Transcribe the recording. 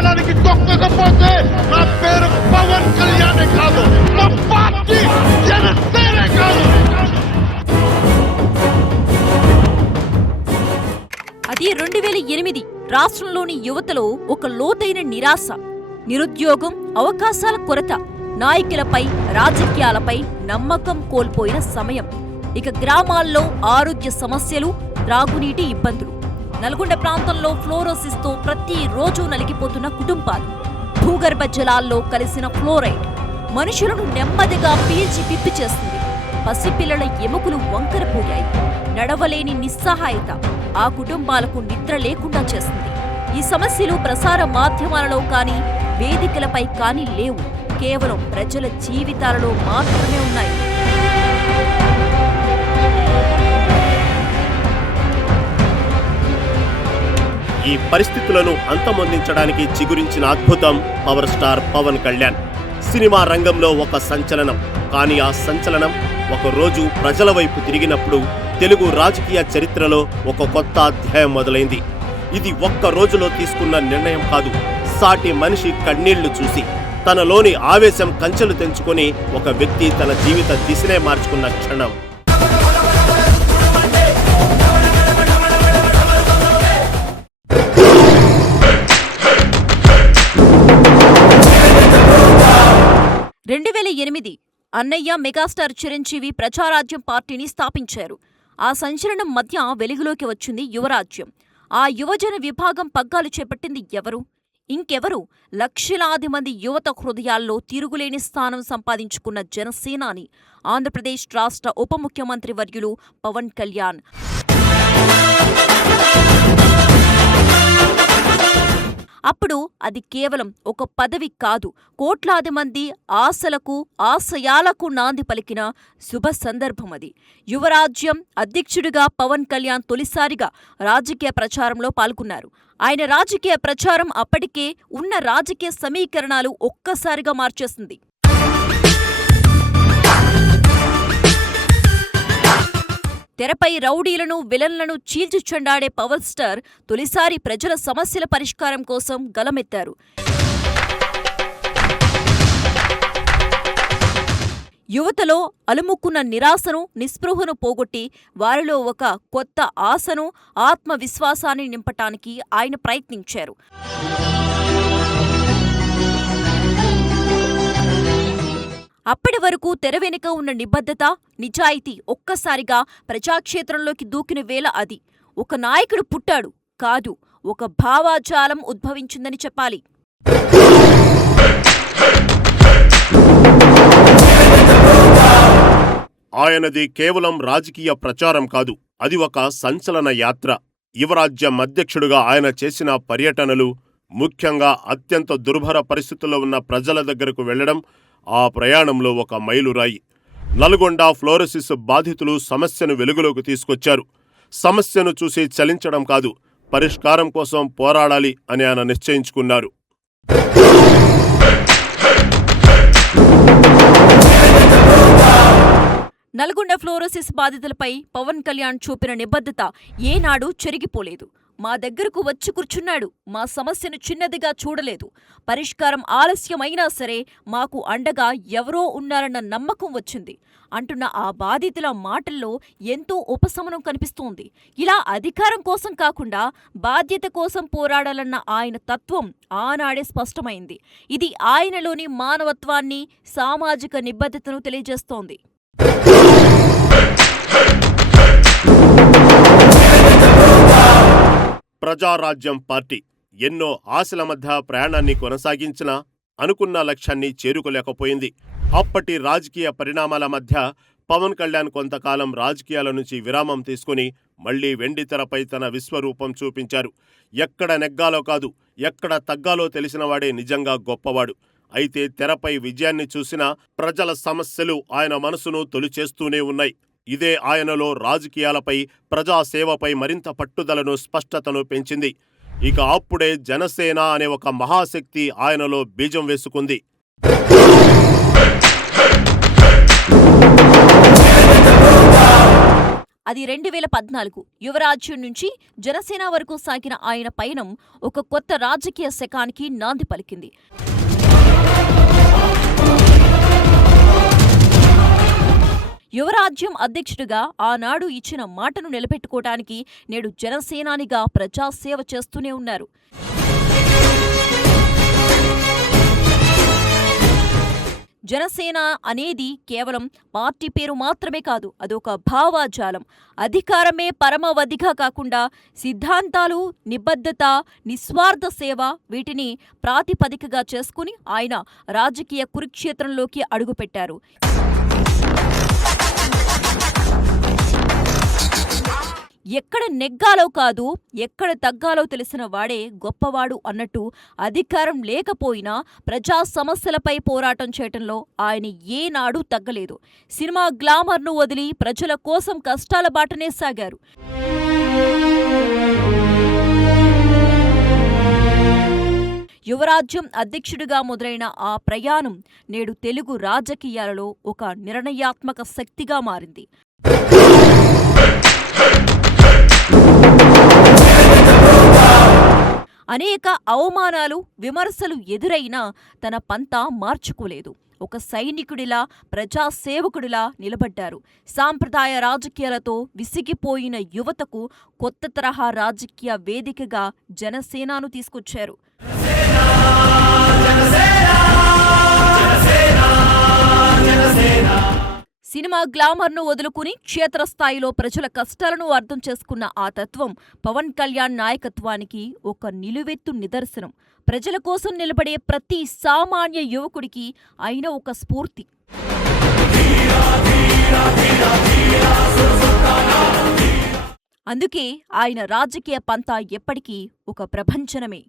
కాలానికి తొక్కకపోతే నా పేరు పవన్ కళ్యాణ్ కాదు, నా పార్టీ జనసేన కాదు. అది 2008 రాష్ట్రంలోని యువతలో ఒక లోతైన నిరాశ, నిరుద్యోగం, అవకాశాల కొరత, నాయకులపై రాజకీయాలపై నమ్మకం కోల్పోయిన సమయం. ఇక గ్రామాల్లో ఆరోగ్య సమస్యలు, త్రాగునీటి ఇబ్బందులు, నల్గొండ ప్రాంతంలో ఫ్లోరోసిస్తో ప్రతిరోజు నలిగిపోతున్న కుటుంబాలు, భూగర్భ జలాల్లో కలిసిన ఫ్లోరైడ్ మనుషులను నెమ్మదిగా పీల్చి పిప్పి చేస్తుంది. పసిపిల్లల ఎముకలు వంకరపోయాయి. నడవలేని నిస్సహాయత ఆ కుటుంబాలకు నిద్ర లేకుండా చేస్తుంది. ఈ సమస్యలు ప్రసార మాధ్యమాలలో కానీ, వేదికలపై కానీ లేవు. కేవలం ప్రజల జీవితాలలో మాత్రమే ఉన్నాయి. ఈ పరిస్థితులను అంతమొందించడానికి చిగురించిన అద్భుతం పవర్ స్టార్ పవన్ కళ్యాణ్. సినిమా రంగంలో ఒక సంచలనం. కానీ ఆ సంచలనం ఒక రోజు ప్రజల వైపు తిరిగినప్పుడు తెలుగు రాజకీయ చరిత్రలో ఒక కొత్త అధ్యాయం మొదలైంది. ఇది ఒక్క రోజులో తీసుకున్న నిర్ణయం కాదు. సాటి మనిషి కన్నీళ్లు చూసి తనలోని ఆవేశం కంచెలు తెంచుకొని ఒక వ్యక్తి తన జీవిత దిశనే మార్చుకున్న క్షణం. అన్నయ్య మెగాస్టార్ చిరంజీవి ప్రజారాజ్యం పార్టీని స్థాపించారు. ఆ సంచలనం మధ్య వెలుగులోకి వచ్చింది యువరాజ్యం. ఆ యువజన విభాగం పగ్గాలు చేపట్టింది ఎవరు? ఇంకెవరు? లక్షలాది మంది యువత హృదయాల్లో తిరుగులేని స్థానం సంపాదించుకున్న జనసేనాని, ఆంధ్రప్రదేశ్ రాష్ట్ర ఉప ముఖ్యమంత్రి వర్యులు పవన్ కళ్యాణ్. అప్పుడు అది కేవలం ఒక పదవి కాదు, కోట్లాది మంది ఆశలకు, ఆశయాలకు నాంది పలికిన శుభ సందర్భం అది. యువరాజ్యం అధ్యక్షుడిగా పవన్ కళ్యాణ్ తొలిసారిగా రాజకీయ ప్రచారంలో పాల్గొన్నారు. ఆయన రాజకీయ ప్రచారం అప్పటికే ఉన్న రాజకీయ సమీకరణాలు ఒక్కసారిగా మార్చేసింది. తెరపై రౌడీలను, విలన్లను చీల్చి చెండాడే పవర్ స్టార్ తొలిసారి ప్రజల సమస్యల పరిష్కారం కోసం గలమెత్తారు. యువతలో అలుముకున్న నిరాశను, నిస్పృహను పోగొట్టి వారిలో ఒక కొత్త ఆశను, ఆత్మవిశ్వాసాన్ని నింపటానికి ఆయన ప్రయత్నించారు. అప్పటి వరకు తెర వెనుక ఉన్న నిబద్ధత, నిజాయితీ ఒక్కసారిగా ప్రజాక్షేత్రంలోకి దూకిన వేళ అది. ఒక నాయకుడు పుట్టాడు కాదు, ఒక భావాజాలం ఉద్భవించిందని చెప్పాలి. ఆయనది కేవలం రాజకీయ ప్రచారం కాదు, అది ఒక సంచలన యాత్ర. యువరాజ్యం అధ్యక్షుడుగా ఆయన చేసిన పర్యటనలు, ముఖ్యంగా అత్యంత దుర్భర పరిస్థితుల్లో ఉన్న ప్రజల దగ్గరకు వెళ్లడం ఆ ప్రయాణంలో ఒక మైలురాయి. నల్గొండ ఫ్లోరోసిస్ బాధితులు సమస్యను వెలుగులోకి తీసుకొచ్చారు. సమస్యను చూసి చలించడం కాదు, పరిష్కారం కోసం పోరాడాలి అని ఆయన నిశ్చయించుకున్నారు. నల్గొండ ఫ్లోరోసిస్ బాధితులపై పవన్ కళ్యాణ్ చూపిన నిబద్ధత ఏనాడు చెరిగిపోలేదు. మా దగ్గరకు వచ్చి కూర్చున్నాడు, మా సమస్యను చిన్నదిగా చూడలేదు. పరిష్కారం ఆలస్యమైనా సరే మాకు అండగా ఎవరో ఉన్నారన్న నమ్మకం వచ్చింది అంటున్న ఆ బాధితుల మాటల్లో ఎంతో ఉపశమనం కనిపిస్తోంది. ఇలా అధికారం కోసం కాకుండా బాధ్యత కోసం పోరాడాలన్న ఆయన తత్వం ఆనాడే స్పష్టమైంది. ఇది ఆయనలోని మానవత్వాన్ని, సామాజిక నిబద్ధతను తెలియజేస్తోంది. ప్రజారాజ్యం పార్టీ ఎన్నో ఆశల మధ్య ప్రయాణాన్ని కొనసాగించినా అనుకున్న లక్ష్యాన్ని చేరుకోలేకపోయింది. అప్పటి రాజకీయ పరిణామాల మధ్య పవన్ కళ్యాణ్ కొంతకాలం రాజకీయాల నుంచి విరామం తీసుకుని మళ్లీ వెండితెరపై తన విశ్వరూపం చూపించారు. ఎక్కడ నెగ్గాలో కాదు, ఎక్కడ తగ్గాలో తెలిసినవాడే నిజంగా గొప్పవాడు. అయితే తెరపై విజయాన్ని చూసినా ప్రజల సమస్యలు ఆయన మనసును తొలిచేస్తూనే ఉన్నాయి. ఇదే ఆయనలో రాజకీయాలపై, ప్రజాసేవపై మరింత పట్టుదలను, స్పష్టతను పెంచింది. ఇక అప్పుడే జనసేన అనే ఒక మహాశక్తి ఆయనలో బీజం వేసుకుంది. అది 2014. యువరాజ్యం నుంచి జనసేన వరకు సాగిన ఆయన పయనం ఒక కొత్త రాజకీయ శకానికి నాంది పలికింది. యువరాజ్యం అధ్యక్షుడిగా ఆనాడు ఇచ్చిన మాటను నిలబెట్టుకోవటానికి నేడు జనసేనానిగా ప్రజాసేవ చేస్తూనే ఉన్నారు. జనసేన అనేది కేవలం పార్టీ పేరు మాత్రమే కాదు, అదొక భావజాలం. అధికారమే పరమావధిగా కాకుండా సిద్ధాంతాలు, నిబద్ధత, నిస్వార్థ సేవ వీటిని ప్రాతిపదికగా చేసుకుని ఆయన రాజకీయ కురుక్షేత్రంలోకి అడుగుపెట్టారు. ఎక్కడ నెగ్గాలో కాదు, ఎక్కడ తగ్గాలో తెలిసిన వాడే గొప్పవాడు అన్నట్టు అధికారం లేకపోయినా ప్రజా సమస్యలపై పోరాటం చేయటంలో ఆయన ఏనాడూ తగ్గలేదు. సినిమా గ్లామర్ను వదిలి ప్రజల కోసం కష్టాల బాటనే సాగారు. యువరాజ్యం అధ్యక్షుడిగా మొదలైన ఆ ప్రయాణం నేడు తెలుగు రాజకీయాలలో ఒక నిర్ణయాత్మక శక్తిగా మారింది. అనేక అవమానాలు, విమర్శలు ఎదురైనా తన పంతా మార్చుకోలేదు. ఒక సైనికుడిలా, ప్రజాసేవకుడిలా నిలబడ్డారు. సాంప్రదాయ రాజకీయాలతో విసిగిపోయిన యువతకు కొత్త తరహా రాజకీయ వేదికగా జనసేనను తీసుకొచ్చారు. సినిమా గ్లామర్ను వదులుకుని క్షేత్రస్థాయిలో ప్రజల కష్టాలను అర్థం చేసుకున్న ఆ తత్వం పవన్ కళ్యాణ్ నాయకత్వానికి ఒక నిలువెత్తు నిదర్శనం. ప్రజల కోసం నిలబడే ప్రతి సామాన్య యువకుడికి ఆయన ఒక స్ఫూర్తి. అందుకే ఆయన రాజకీయ పంతా ఎప్పటికీ ఒక ప్రభంజనమే.